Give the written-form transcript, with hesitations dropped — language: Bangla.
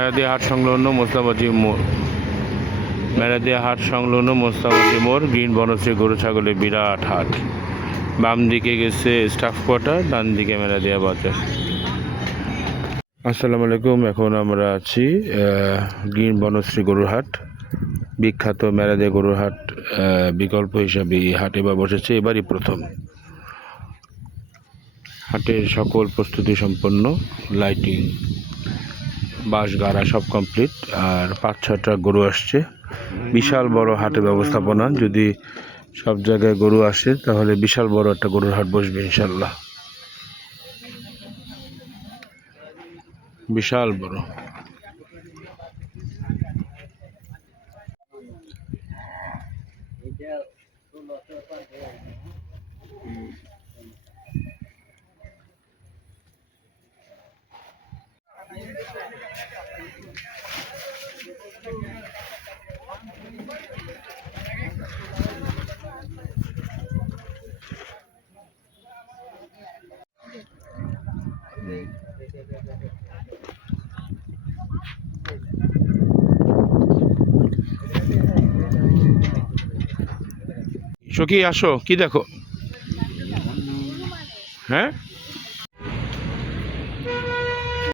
মেরাদিয়া হাট সংলগ্ন মোস্তাবাজি মোড়। মেরাদিয়া হাট সংলগ্ন মোস্তাবাজি মোড়, গ্রিন বনশ্রী গরু ছাগলের বিরাট হাট। বাম দিকে গেছে স্টাফ কোয়ার্টার, ডান দিকে মেরাদিয়া বাজার। আসসালামু আলাইকুম। এখন আমরা আছি গ্রিন বনশ্রী গরুর হাট, বিখ্যাত মেরাদিয়া গরুর হাট। বিকল্প হিসাবে এই হাট এবার বসেছে, এবারই প্রথম। হাটের সকল প্রস্তুতি সম্পন্ন, লাইটিং, বাঁশ গাড়া সব কমপ্লিট, আর 5-6টা গরু আসছে। বিশাল বড় হাটের ব্যবস্থাপনা। যদি সব জায়গায় গরু আসে তাহলে বিশাল বড় একটা গরুর হাট বসবে ইনশাল্লাহ, বিশাল বড়। সখী আসো, কি দেখো? হ্যাঁ,